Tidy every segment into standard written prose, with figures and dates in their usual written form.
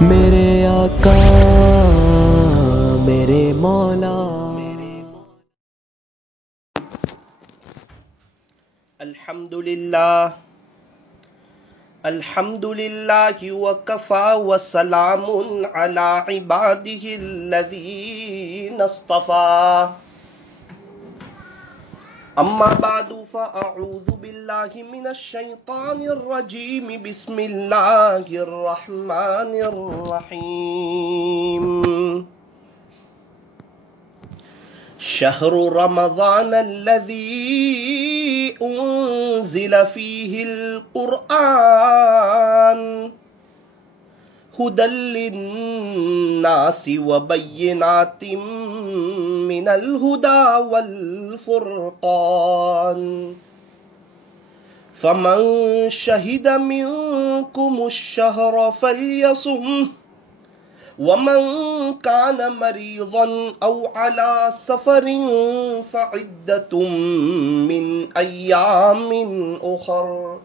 میرے آقا میرے مولا الحمدللہ وکفا وسلام علی عبادہ الذین اصطفا اما بعد فاعوذ باللہ من الشیطان الرجیم بسم اللہ الرحمن الرحیم شہر رمضان الذی انزل فیہ القرآن ہدی للناس وبینات من الہدی والفرقان فمن شہد منکم الشہر فلیصمہ ومن كان مريضا أو على سفر فعدة من أيام أخر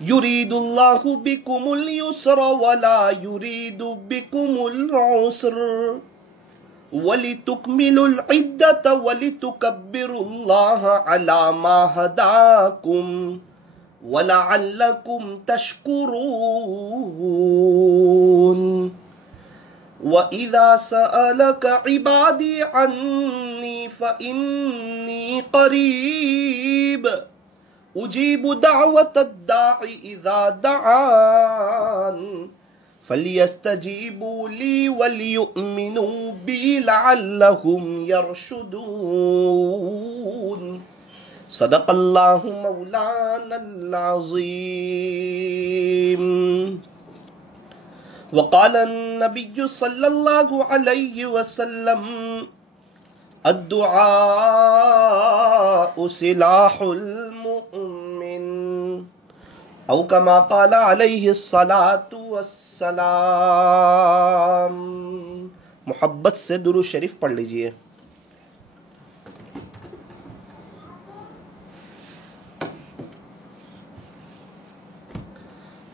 يريد الله بكم اليسر ولا يريد بكم العسر ولتكملوا العدة ولتكبروا الله على ما هداكم وَلَعَلَّكُمْ تَشْكُرُونَ وَإِذَا سَأَلَكَ عِبَادِي عَنِّي فَإِنِّي قَرِيبٌ أُجِيبُ دَعْوَةَ الدَّاعِ إِذَا دَعَانِ فَلْيَسْتَجِيبُوا لِي وَلْيُؤْمِنُوا بِي لَعَلَّهُمْ يَرْشُدُونَ صدق اللہ مولانا العظیم وقال النبی صلی اللہ علیہ وسلم الدعاء سلاح المؤمن او کما قال علیہ الصلاة والسلام۔ محبت سے درود شریف پڑھ لیجئے۔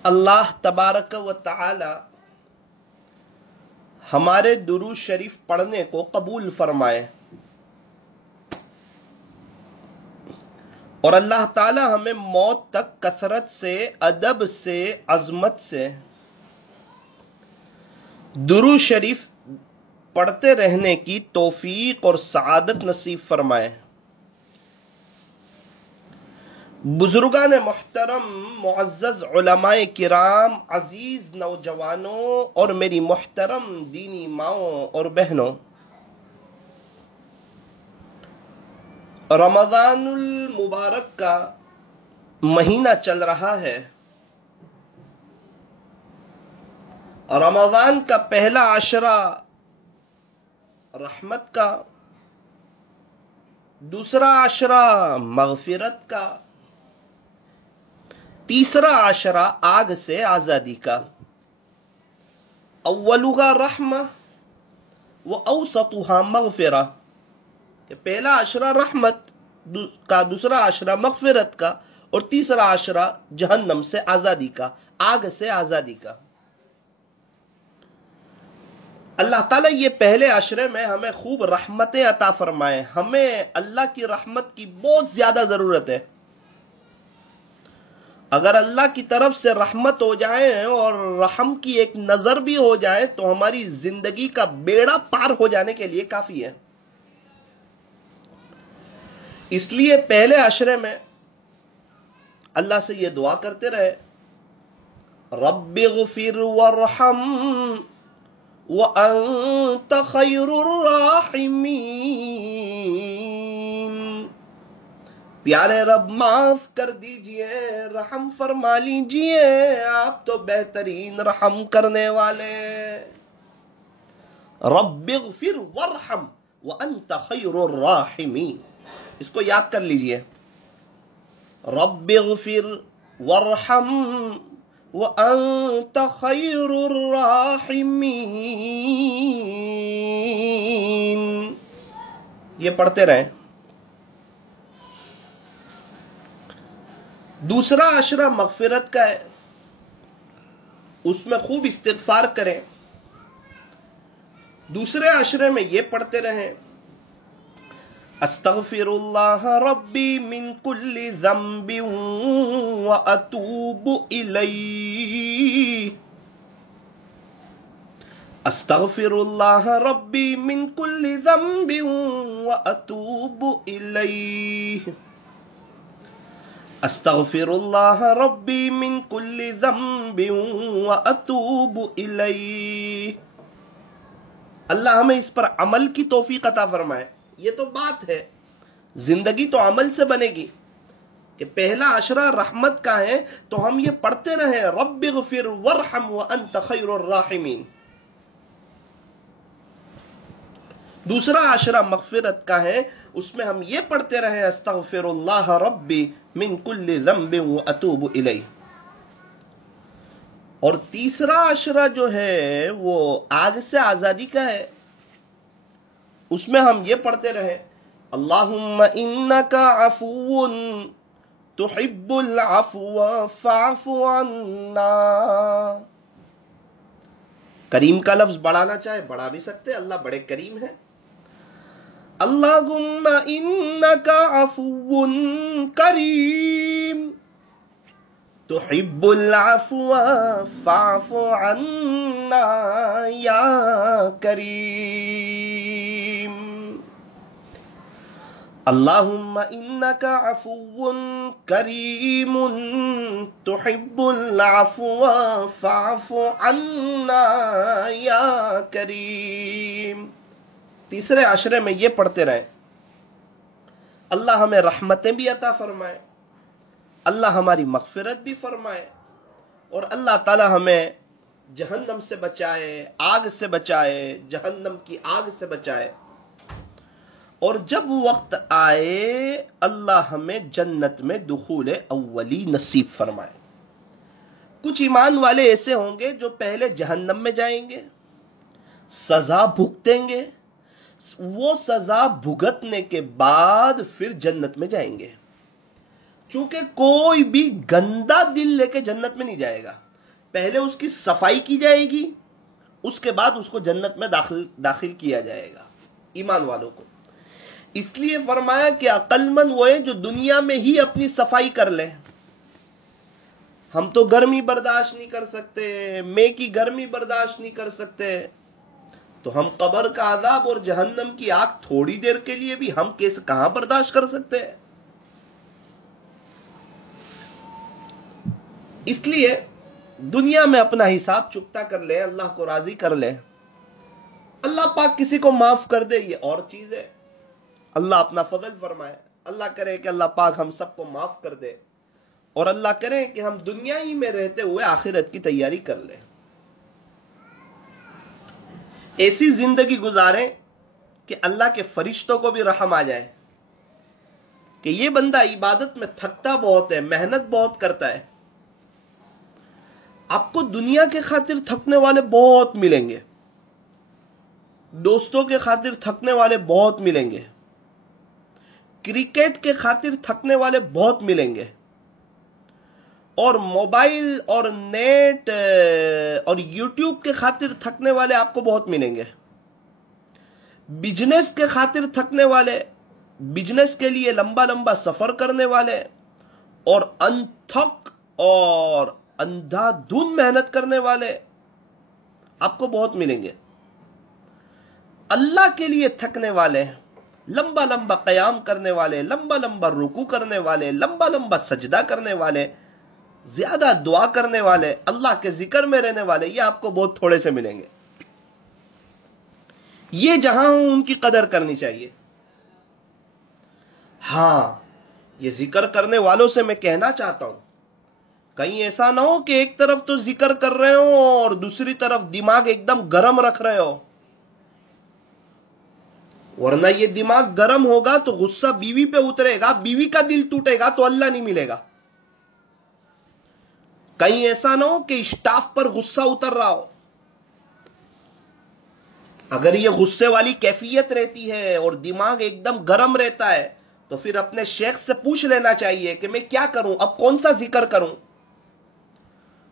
اللہ تبارک و تعالی ہمارے درود شریف پڑھنے کو قبول فرمائے اور اللہ تعالی ہمیں موت تک کثرت سے، ادب سے، عظمت سے درود شریف پڑھتے رہنے کی توفیق اور سعادت نصیب فرمائے۔ بزرگان محترم، معزز علماء کرام، عزیز نوجوانوں اور میری محترم دینی ماؤں اور بہنوں، رمضان المبارک کا مہینہ چل رہا ہے۔ رمضان کا پہلا عشرہ رحمت کا، دوسرا عشرہ مغفرت کا، تیسرا عشرہ آگ سے آزادی کا۔ اولها رحمہ و اوسطها مغفرہ، کہ پہلا عشرہ رحمت کا، دوسرا عشرہ مغفرت کا اور تیسرا عشرہ جہنم سے آزادی کا، آگ سے آزادی کا۔ اللہ تعالیٰ یہ پہلے عشرے میں ہمیں خوب رحمتیں عطا فرمائے۔ ہمیں اللہ کی رحمت کی بہت زیادہ ضرورت ہے۔ اگر اللہ کی طرف سے رحمت ہو جائے اور رحم کی ایک نظر بھی ہو جائے تو ہماری زندگی کا بیڑا پار ہو جانے کے لیے کافی ہے۔ اس لیے پہلے عشرے میں اللہ سے یہ دعا کرتے رہے، رب اغفر وارحم وانت خیر الراحمین، پیارے رب معاف کر دیجئے، رحم فرما لیجئے، آپ تو بہترین رحم کرنے والے۔ رب اغفر وارحم وانت خیر الراحمین، اس کو یاد کر لیجئے، رب اغفر وارحم وانت خیر الراحمین، یہ پڑھتے رہیں۔ دوسرا عشرہ مغفرت کا ہے۔ اس میں خوب استغفار کریں. دوسرے عشرے میں یہ پڑھتے رہیں استغفر اللہ ربی من کل ذنب واتوب الیہ. استغفر اللہ ربی من کل ذنب واتوب الیہ. استغفر اللہ ربی من کل ذنب واتوب الیہ. اللہ ہمیں اس پر عمل کی توفیق عطا فرمائے. یہ تو بات ہے، زندگی تو عمل سے بنے گی کہ پہلا عشرہ رحمت کا ہے تو ہم یہ پڑھتے رہیں رب اغفر وارحم وانت خیر الراحمین. دوسرا عشرہ مغفرت کا ہے، اس میں ہم یہ پڑھتے رہیں استغفر اللہ ربی من کل ذنب واتوب الیہ. اور تیسرا عشرہ جو ہے وہ آگ سے آزادی کا ہے، اس میں ہم یہ پڑھتے رہیں اللہم انک عفو تحب العفو فاعف عنا. کریم کا لفظ بڑھانا چاہے بڑھا بھی سکتے، اللہ بڑے کریم ہیں. اللہم انک عفو کریم تحب العفو فاعف عنا یا کریم. اللہم انک عفو کریم تحب العفو فاعف عنا یا کریم. تیسرے عشرے میں یہ پڑھتے رہیں اللہ ہمیں رحمتیں بھی عطا فرمائے، اللہ ہماری مغفرت بھی فرمائے، اور اللہ تعالی ہمیں جہنم سے بچائے، آگ سے بچائے، جہنم کی آگ سے بچائے. اور جب وقت آئے اللہ ہمیں جنت میں دخول اولی نصیب فرمائے. کچھ ایمان والے ایسے ہوں گے جو پہلے جہنم میں جائیں گے، سزا بھگتیں گے، وہ سزا بھگتنے کے بعد پھر جنت میں جائیں گے. چونکہ کوئی بھی گندا دل لے کے جنت میں نہیں جائے گا، پہلے اس کی صفائی کی جائے گی، اس کے بعد اس کو جنت میں داخل کیا جائے گا ایمان والوں کو. اس لیے فرمایا کہ عقل مند وہ ہے جو دنیا میں ہی اپنی صفائی کر لے. ہم تو گرمی برداشت نہیں کر سکتے، مے کی گرمی برداشت نہیں کر سکتے، تو ہم قبر کا عذاب اور جہنم کی آگ تھوڑی دیر کے لیے بھی ہم کیسے کہاں برداشت کر سکتے ہیں. اس لیے دنیا میں اپنا حساب چکتا کر لے، اللہ کو راضی کر لے. اللہ پاک کسی کو معاف کر دے یہ اور چیز ہے، اللہ اپنا فضل فرمائے. اللہ کرے کہ اللہ پاک ہم سب کو معاف کر دے، اور اللہ کرے کہ ہم دنیا ہی میں رہتے ہوئے آخرت کی تیاری کر لیں. ایسی زندگی گزاریں کہ اللہ کے فرشتوں کو بھی رحم آ جائے کہ یہ بندہ عبادت میں تھکتا بہت ہے، محنت بہت کرتا ہے. آپ کو دنیا کے خاطر تھکنے والے بہت ملیں گے، دوستوں کے خاطر تھکنے والے بہت ملیں گے، کرکٹ کے خاطر تھکنے والے بہت ملیں گے، اور موبائل اور نیٹ اور یوٹیوب کے خاطر تھکنے والے آپ کو بہت ملیں گے. بزنس کے خاطر تھکنے والے، بزنس کے لیے لمبا لمبا سفر کرنے والے، اور انتھک اور اندھا دھند محنت کرنے والے آپ کو بہت ملیں گے. اللہ کے لیے تھکنے والے، لمبا لمبا قیام کرنے والے، لمبا لمبا رکوع کرنے والے، لمبا لمبا سجدہ کرنے والے، زیادہ دعا کرنے والے، اللہ کے ذکر میں رہنے والے، یہ آپ کو بہت تھوڑے سے ملیں گے. یہ جہاں ہوں ان کی قدر کرنی چاہیے. ہاں، یہ ذکر کرنے والوں سے میں کہنا چاہتا ہوں کہیں ایسا نہ ہو کہ ایک طرف تو ذکر کر رہے ہو اور دوسری طرف دماغ ایک دم گرم رکھ رہے ہو، ورنہ یہ دماغ گرم ہوگا تو غصہ بیوی پہ اترے گا، بیوی کا دل ٹوٹے گا تو اللہ نہیں ملے گا. کہیں ایسا نہ ہو کہ اسٹاف پر غصہ اتر رہا ہو. اگر یہ غصے والی کیفیت رہتی ہے اور دماغ ایک دم گرم رہتا ہے تو پھر اپنے شیخ سے پوچھ لینا چاہیے کہ میں کیا کروں، اب کون سا ذکر کروں.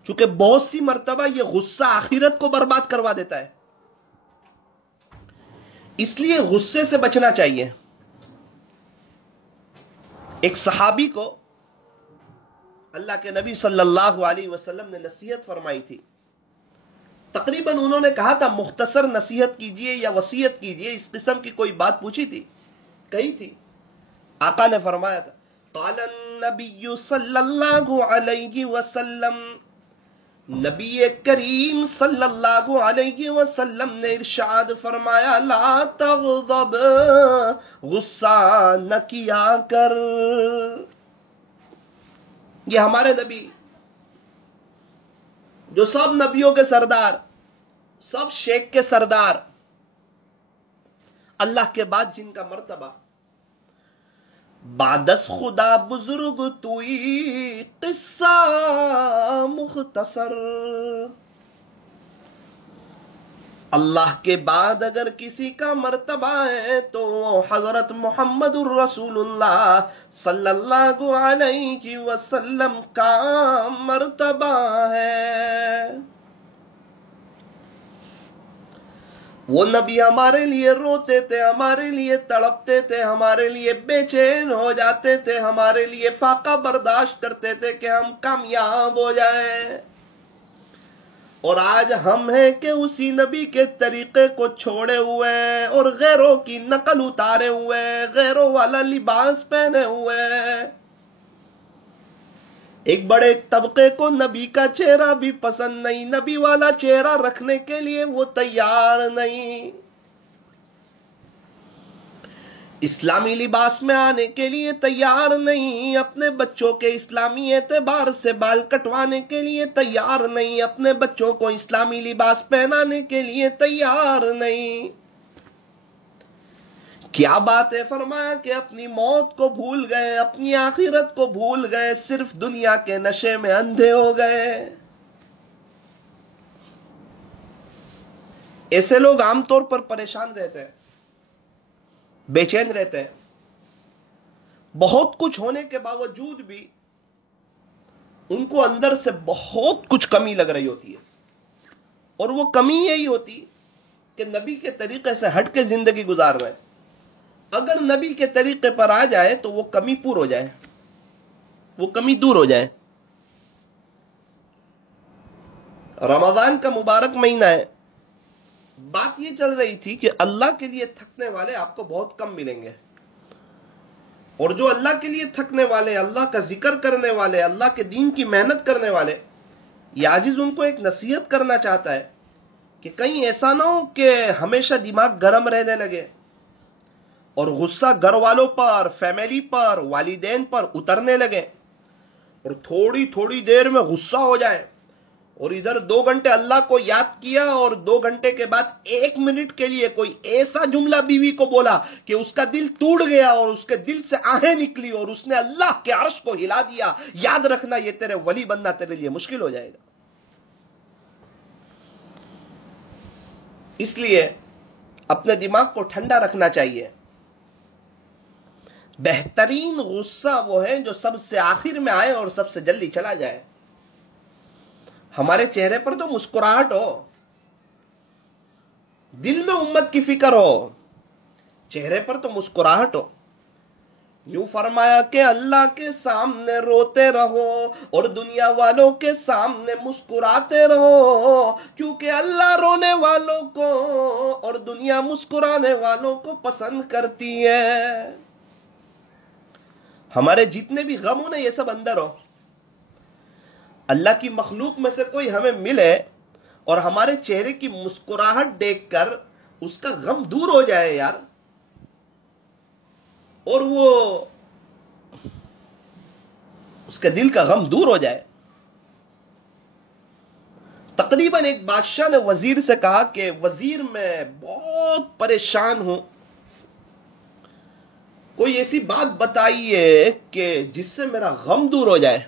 چونکہ بہت سی مرتبہ یہ غصہ آخرت کو برباد کروا دیتا ہے، اس لیے غصے سے بچنا چاہیے۔ ایک صحابی کو اللہ کے نبی صلی اللہ علیہ وسلم نے نصیحت فرمائی تھی، تقریباً انہوں نے کہا تھا مختصر نصیحت کیجئے یا وصیت کیجئے، اس قسم کی کوئی بات پوچھی تھی، کہی تھی۔ آقا نے فرمایا تھا، قال النبی صلی اللہ علیہ وسلم، نبی کریم صلی اللہ علیہ وسلم نے ارشاد فرمایا، لا تغضب، غصہ نہ کیا کر۔ یہ ہمارے نبی جو سب نبیوں کے سردار، سب شیخ کے سردار، اللہ کے بعد جن کا مرتبہ بعدس خدا بزرگ توئی، قصہ مختصر۔ اللہ کے بعد اگر کسی کا مرتبہ ہے تو وہ حضرت محمد الرسول اللہ صلی اللہ علیہ وسلم کا مرتبہ ہے۔ وہ نبی ہمارے لیے روتے تھے، ہمارے لیے تڑپتے تھے، ہمارے لیے بے چین ہو جاتے تھے، ہمارے لیے فاقہ برداشت کرتے تھے کہ ہم کامیاب ہو جائیں، اور آج ہم ہیں کہ اسی نبی کے طریقے کو چھوڑے ہوئے اور غیروں کی نقل اتارے ہوئے، غیروں والا لباس پہنے ہوئے۔ ایک بڑے طبقے کو نبی کا چہرہ بھی پسند نہیں، نبی والا چہرہ رکھنے کے لیے وہ تیار نہیں، اسلامی لباس میں آنے کے لیے تیار نہیں، اپنے بچوں کے اسلامی اعتبار سے بال کٹوانے کے لیے تیار نہیں، اپنے بچوں کو اسلامی لباس پہنانے کے لیے تیار نہیں۔ کیا بات ہے، فرمایا کہ اپنی موت کو بھول گئے، اپنی آخرت کو بھول گئے، صرف دنیا کے نشے میں اندھے ہو گئے۔ ایسے لوگ عام طور پر پریشان رہتے ہیں، بے چین رہتے ہیں، بہت کچھ ہونے کے باوجود بھی ان کو اندر سے بہت کچھ کمی لگ رہی ہوتی ہے، اور وہ کمی یہی ہوتی کہ نبی کے طریقے سے ہٹ کے زندگی گزار رہے ہیں۔ اگر نبی کے طریقے پر آ جائے تو وہ کمی پور ہو جائے، وہ کمی دور ہو جائے۔ رمضان کا مبارک مہینہ ہے، بات یہ چل رہی تھی کہ اللہ کے لیے تھکنے والے آپ کو بہت کم ملیں گے، اور جو اللہ کے لیے تھکنے والے، اللہ کا ذکر کرنے والے، اللہ کے دین کی محنت کرنے والے، یہ عاجز ان کو ایک نصیحت کرنا چاہتا ہے کہ کہیں ایسا نہ ہو کہ ہمیشہ دماغ گرم رہنے لگے اور غصہ گھر والوں پر، فیملی پر، والدین پر اترنے لگے، اور تھوڑی تھوڑی دیر میں غصہ ہو جائے، اور ادھر 2 گھنٹے اللہ کو یاد کیا اور 2 گھنٹے کے بعد 1 منٹ کے لیے کوئی ایسا جملہ بیوی کو بولا کہ اس کا دل ٹوٹ گیا اور اس کے دل سے آہیں نکلی اور اس نے اللہ کے عرش کو ہلا دیا۔ یاد رکھنا، یہ تیرے ولی بننا تیرے لیے مشکل ہو جائے گا۔ اس لیے اپنے دماغ کو ٹھنڈا رکھنا چاہیے۔ بہترین غصہ وہ ہے جو سب سے آخر میں آئے اور سب سے جلدی چلا جائے۔ ہمارے چہرے پر تو مسکراہٹ ہو، دل میں امت کی فکر ہو، چہرے پر تو مسکراہٹ ہو۔ یوں فرمایا کہ اللہ کے سامنے روتے رہو اور دنیا والوں کے سامنے مسکراتے رہو، کیونکہ اللہ رونے والوں کو اور دنیا مسکرانے والوں کو پسند کرتی ہے۔ ہمارے جتنے بھی غم ہو نا، یہ سب اندر ہو۔ اللہ کی مخلوق میں سے کوئی ہمیں ملے اور ہمارے چہرے کی مسکراہٹ دیکھ کر اس کا غم دور ہو جائے یار، اور وہ اس کے دل کا غم دور ہو جائے۔ تقریباً ایک بادشاہ نے وزیر سے کہا کہ وزیر میں بہت پریشان ہوں، کوئی ایسی بات بتائیے کہ جس سے میرا غم دور ہو جائے۔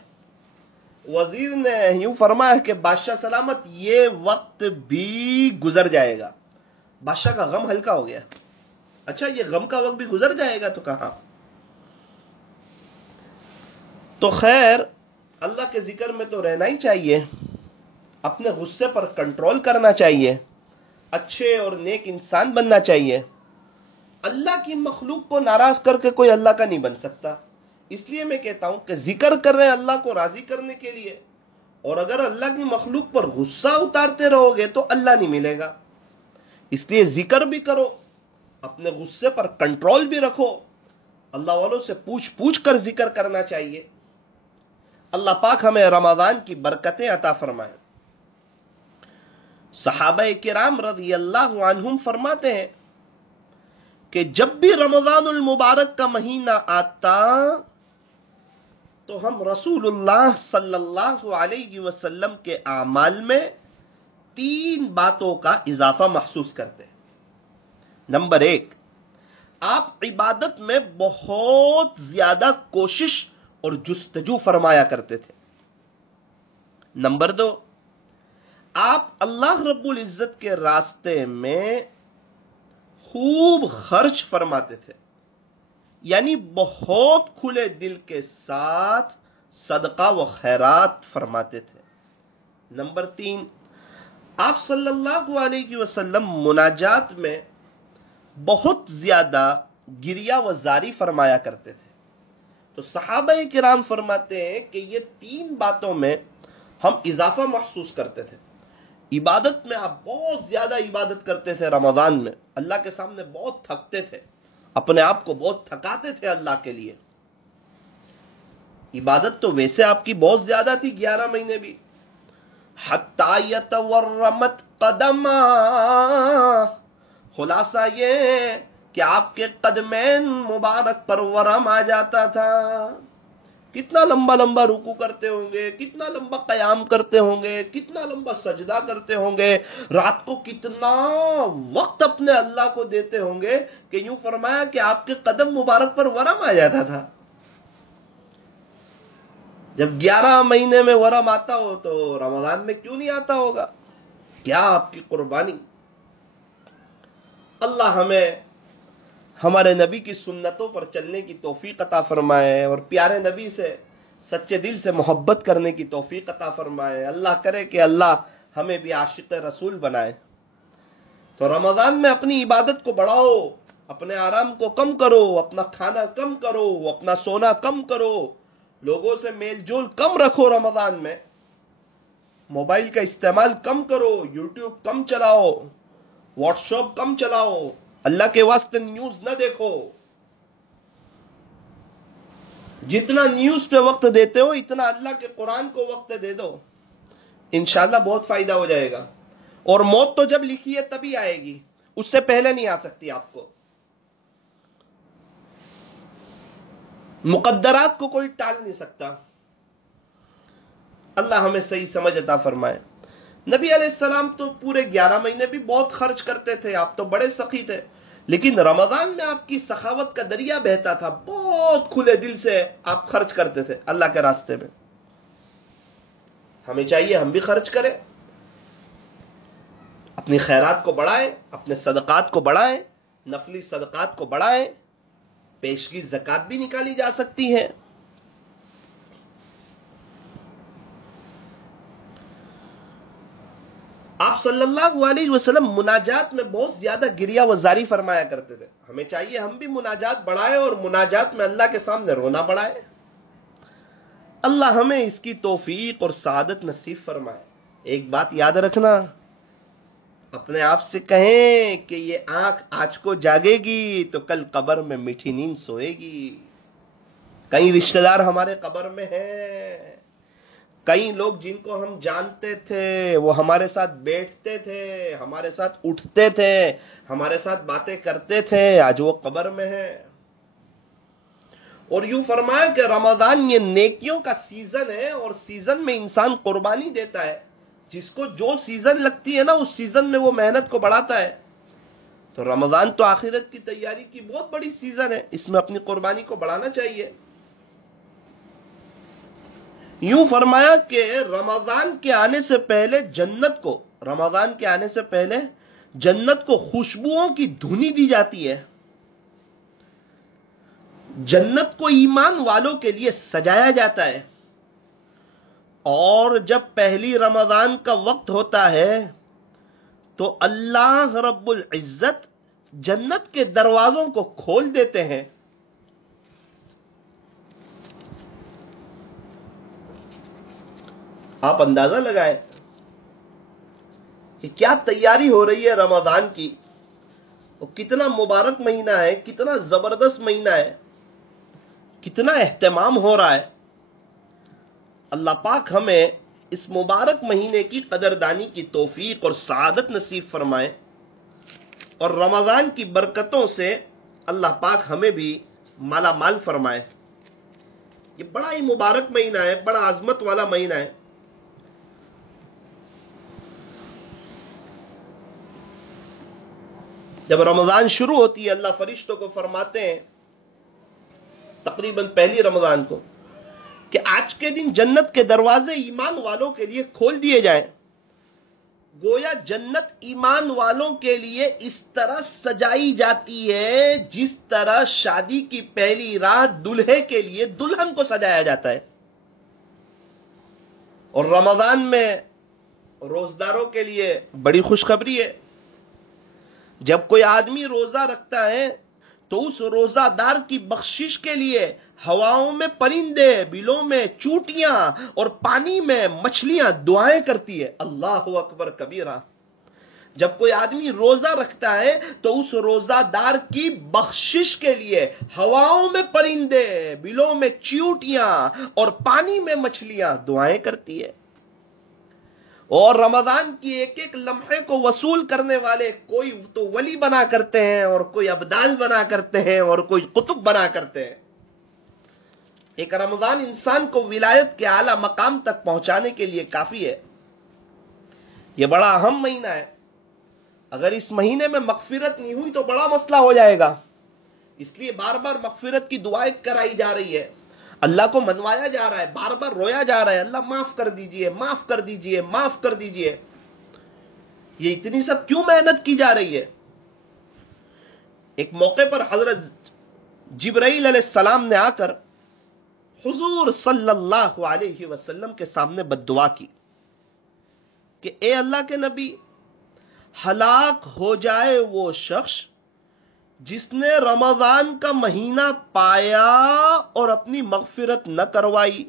وزیر نے یوں فرمایا کہ بادشاہ سلامت، یہ وقت بھی گزر جائے گا۔ بادشاہ کا غم ہلکا ہو گیا۔ اچھا، یہ غم کا وقت بھی گزر جائے گا؟ تو کہاں؟ تو خیر، اللہ کے ذکر میں تو رہنا ہی چاہیے۔ اپنے غصے پر کنٹرول کرنا چاہیے، اچھے اور نیک انسان بننا چاہیے۔ اللہ کی مخلوق کو ناراض کر کے کوئی اللہ کا نہیں بن سکتا۔ اس لیے میں کہتا ہوں کہ ذکر کر رہے ہیں اللہ کو راضی کرنے کے لیے، اور اگر اللہ کی مخلوق پر غصہ اتارتے رہو گے تو اللہ نہیں ملے گا۔ اس لیے ذکر بھی کرو، اپنے غصے پر کنٹرول بھی رکھو، اللہ والوں سے پوچھ پوچھ کر ذکر کرنا چاہیے۔ اللہ پاک ہمیں رمضان کی برکتیں عطا فرمائے۔ صحابہ کرام رضی اللہ عنہم فرماتے ہیں کہ جب بھی رمضان المبارک کا مہینہ آتا تو ہم رسول اللہ صلی اللہ علیہ وسلم کے اعمال میں 3 باتوں کا اضافہ محسوس کرتے ہیں۔ نمبر 1، آپ عبادت میں بہت زیادہ کوشش اور جستجو فرمایا کرتے تھے۔ نمبر 2، آپ اللہ رب العزت کے راستے میں خوب خرچ فرماتے تھے، یعنی بہت کھلے دل کے ساتھ صدقہ و خیرات فرماتے تھے۔ نمبر 3، آپ صلی اللہ علیہ وسلم مناجات میں بہت زیادہ گریہ و زاری فرمایا کرتے تھے۔ تو صحابہ کرام فرماتے ہیں کہ یہ 3 باتوں میں ہم اضافہ محسوس کرتے تھے۔ عبادت میں آپ بہت زیادہ عبادت کرتے تھے، رمضان میں اللہ کے سامنے بہت تھکتے تھے، اپنے آپ کو بہت تھکاتے تھے اللہ کے لیے۔ عبادت تو ویسے آپ کی بہت زیادہ تھی 11 مہینے بھی۔ حتی یتورمت قدما، خلاصہ یہ کہ آپ کے قدمین مبارک پر ورم آ جاتا تھا۔ کتنا لمبا لمبا رکوع کرتے ہوں گے، کتنا لمبا قیام کرتے ہوں گے، کتنا لمبا سجدہ کرتے ہوں گے، رات کو کتنا وقت اپنے اللہ کو دیتے ہوں گے کہ یوں فرمایا کہ آپ کے قدم مبارک پر ورم آ جاتا تھا۔ جب 11 مہینے میں ورم آتا ہو تو رمضان میں کیوں نہیں آتا ہوگا؟ کیا آپ کی قربانی! اللہ ہمیں ہمارے نبی کی سنتوں پر چلنے کی توفیق عطا فرمائے اور پیارے نبی سے سچے دل سے محبت کرنے کی توفیق عطا فرمائے۔ اللہ کرے کہ اللہ ہمیں بھی عاشق رسول بنائے۔ تو رمضان میں اپنی عبادت کو بڑھاؤ، اپنے آرام کو کم کرو، اپنا کھانا کم کرو، اپنا سونا کم کرو، لوگوں سے میل جول کم رکھو۔ رمضان میں موبائل کا استعمال کم کرو، یوٹیوب کم چلاؤ، واٹس ایپ کم چلاؤ، اللہ کے واسطے نیوز نہ دیکھو۔ جتنا نیوز پہ وقت دیتے ہو اتنا اللہ کے قرآن کو وقت دے دو، انشاءاللہ بہت فائدہ ہو جائے گا۔ اور موت تو جب لکھی ہے تبھی آئے گی، اس سے پہلے نہیں آ سکتی آپ کو۔ مقدرات کو کوئی ٹال نہیں سکتا۔ اللہ ہمیں صحیح سمجھ عطا فرمائے۔ نبی علیہ السلام تو پورے 11 مہینے بھی بہت خرچ کرتے تھے، آپ تو بڑے سخی تھے، لیکن رمضان میں آپ کی سخاوت کا دریا بہتا تھا، بہت کھلے دل سے آپ خرچ کرتے تھے اللہ کے راستے میں۔ ہمیں چاہیے ہم بھی خرچ کریں، اپنی خیرات کو بڑھائیں، اپنے صدقات کو بڑھائیں، نفلی صدقات کو بڑھائیں، پیشگی زکوٰۃ بھی نکالی جا سکتی ہے۔ آپ صلی اللہ علیہ وسلم مناجات میں بہت زیادہ گریہ و زاری فرمایا کرتے تھے۔ ہمیں چاہیے ہم بھی مناجات بڑھائیں اور مناجات میں اللہ کے سامنے رونا بڑھائیں۔ اللہ ہمیں اس کی توفیق اور سعادت نصیب فرمائے۔ ایک بات یاد رکھنا، اپنے آپ سے کہیں کہ یہ آنکھ آج کو جاگے گی تو کل قبر میں میٹھی نیند سوئے گی۔ کئی رشتہ دار ہمارے قبر میں ہیں، کئی لوگ جن کو ہم جانتے تھے وہ ہمارے ساتھ بیٹھتے تھے، ہمارے ساتھ اٹھتے تھے، ہمارے ساتھ باتیں کرتے تھے، آج وہ قبر میں ہیں۔ اور یوں فرمایا کہ رمضان یہ نیکیوں کا سیزن ہے، اور سیزن میں انسان قربانی دیتا ہے۔ جس کو جو سیزن لگتی ہے نا اس سیزن میں وہ محنت کو بڑھاتا ہے۔ تو رمضان تو آخرت کی تیاری کی بہت بڑی سیزن ہے، اس میں اپنی قربانی کو بڑھانا چاہیے۔ یوں فرمایا کہ رمضان کے آنے سے پہلے جنت کو خوشبوؤں کی دھنی دی جاتی ہے۔ جنت کو ایمان والوں کے لیے سجایا جاتا ہے، اور جب پہلی رمضان کا وقت ہوتا ہے تو اللہ رب العزت جنت کے دروازوں کو کھول دیتے ہیں. آپ اندازہ لگائیں کہ کیا تیاری ہو رہی ہے رمضان کی. کتنا مبارک مہینہ ہے, کتنا زبردست مہینہ ہے, کتنا اہتمام ہو رہا ہے. اللہ پاک ہمیں اس مبارک مہینے کی قدردانی کی توفیق اور سعادت نصیب فرمائے, اور رمضان کی برکتوں سے اللہ پاک ہمیں بھی مالا مال فرمائے. یہ بڑا ہی مبارک مہینہ ہے, بڑا عظمت والا مہینہ ہے. جب رمضان شروع ہوتی ہے اللہ فرشتوں کو فرماتے ہیں تقریباً پہلی رمضان کو کہ آج کے دن جنت کے دروازے ایمان والوں کے لیے کھول دیے جائیں. گویا جنت ایمان والوں کے لیے اس طرح سجائی جاتی ہے جس طرح شادی کی پہلی رات دلہے کے لیے دلہن کو سجایا جاتا ہے. اور رمضان میں روزداروں کے لیے بڑی خوشخبری ہے. جب کوئی آدمی روزہ رکھتا ہے تو اس روزہ دار کی بخشش کے لیے ہواؤں میں پرندے, بلوں میں چوٹیاں اور پانی میں مچھلیاں دعائیں کرتی ہے. اللہ اکبر کبیرہ. جب کوئی آدمی روزہ رکھتا ہے تو اس روزہ دار کی بخشش کے لیے ہواؤں میں پرندے, بلوں میں چیوٹیاں اور پانی میں مچھلیاں دعائیں کرتی ہے. اور رمضان کی ایک ایک لمحے کو وصول کرنے والے کوئی تو ولی بنا کرتے ہیں, اور کوئی ابدال بنا کرتے ہیں, اور کوئی قطب بنا کرتے ہیں. ایک رمضان انسان کو ولایت کے اعلیٰ مقام تک پہنچانے کے لیے کافی ہے. یہ بڑا اہم مہینہ ہے. اگر اس مہینے میں مغفرت نہیں ہوئی تو بڑا مسئلہ ہو جائے گا. اس لیے بار بار مغفرت کی دعائیں کرائی جا رہی ہے, اللہ کو منوایا جا رہا ہے, بار بار رویا جا رہا ہے, اللہ معاف کر دیجئے, معاف کر دیجئے, معاف کر دیجئے. یہ اتنی سب کیوں محنت کی جا رہی ہے؟ ایک موقع پر حضرت جبرائیل علیہ السلام نے آ کر حضور صلی اللہ علیہ وسلم کے سامنے بد دعا کی کہ اے اللہ کے نبی, ہلاک ہو جائے وہ شخص جس نے رمضان کا مہینہ پایا اور اپنی مغفرت نہ کروائی.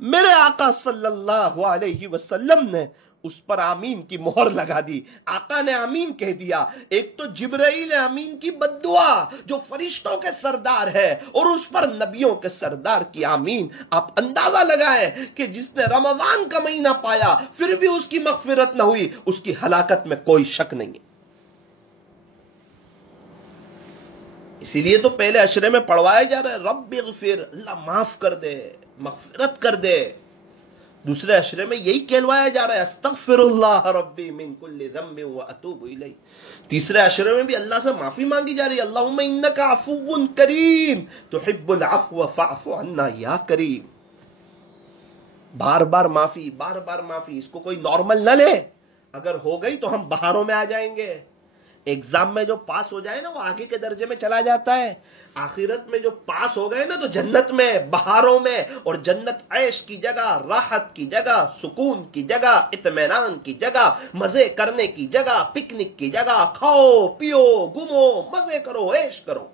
میرے آقا صلی اللہ علیہ وسلم نے اس پر آمین کی مہر لگا دی. آقا نے آمین کہہ دیا. ایک تو جبرائیل امین کی بد دعا جو فرشتوں کے سردار ہے, اور اس پر نبیوں کے سردار کی آمین. آپ اندازہ لگائیں کہ جس نے رمضان کا مہینہ پایا پھر بھی اس کی مغفرت نہ ہوئی, اس کی ہلاکت میں کوئی شک نہیں ہے. اسی لیے تو پہلے عشرے میں پڑھوایا جا رہا ہے رب اغفر, اللہ معاف کر دے, مغفرت کر دے. دوسرے عشرے میں یہی کہلوایا جا رہا ہے استغفر اللہ ربی من کل ذنب واتوب الیہ. تیسرے عشرے میں بھی اللہ سے معافی مانگی جا رہی ہے اللہم انک عفو کریم تحب العفو فاعف عنا یا کریم. بار بار معافی, بار بار معافی. اس کو کوئی نارمل نہ لے. اگر ہو گئی تو ہم بہاروں میں آ جائیں گے. ایگزام میں جو پاس ہو جائے نا وہ آگے کے درجے میں چلا جاتا ہے. آخرت میں جو پاس ہو گئے نا تو جنت میں, بہاروں میں. اور جنت عیش کی جگہ, راحت کی جگہ, سکون کی جگہ, اطمینان کی جگہ, مزے کرنے کی جگہ, پکنک کی جگہ. کھاؤ پیو گھومو مزے کرو عیش کرو.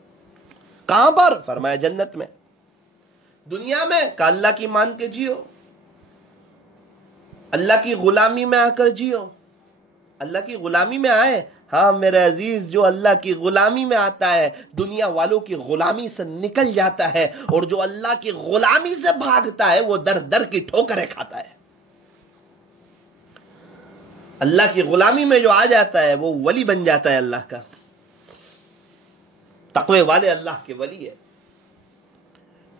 کہاں پر؟ فرمایا جنت میں. دنیا میں کہ اللہ کی مان کے جیو, اللہ کی غلامی میں آ کر جیو. اللہ کی غلامی میں آئے. ہاں میرے عزیز, جو اللہ کی غلامی میں آتا ہے دنیا والوں کی غلامی سے نکل جاتا ہے, اور جو اللہ کی غلامی سے بھاگتا ہے وہ در در کی ٹھوکریں کھاتا ہے. اللہ کی غلامی میں جو آ جاتا ہے وہ ولی بن جاتا ہے اللہ کا. تقوی والے اللہ کے ولی ہے.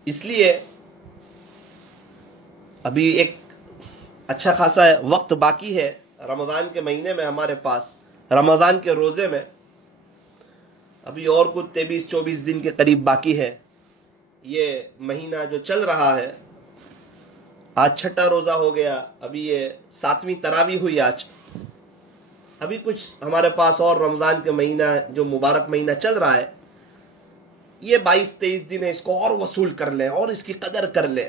اس لیے ابھی ایک اچھا خاصا وقت باقی ہے رمضان کے مہینے میں ہمارے پاس. رمضان کے روزے میں ابھی اور کچھ 23-24 دن کے قریب باقی ہے. یہ مہینہ جو چل رہا ہے, آج چھٹا روزہ ہو گیا, ابھی یہ 7ویں تراویح ہوئی آج. ابھی کچھ ہمارے پاس اور رمضان کے مہینہ جو مبارک مہینہ چل رہا ہے, یہ 22-23 دن ہے, اس کو اور وصول کر لیں اور اس کی قدر کر لیں.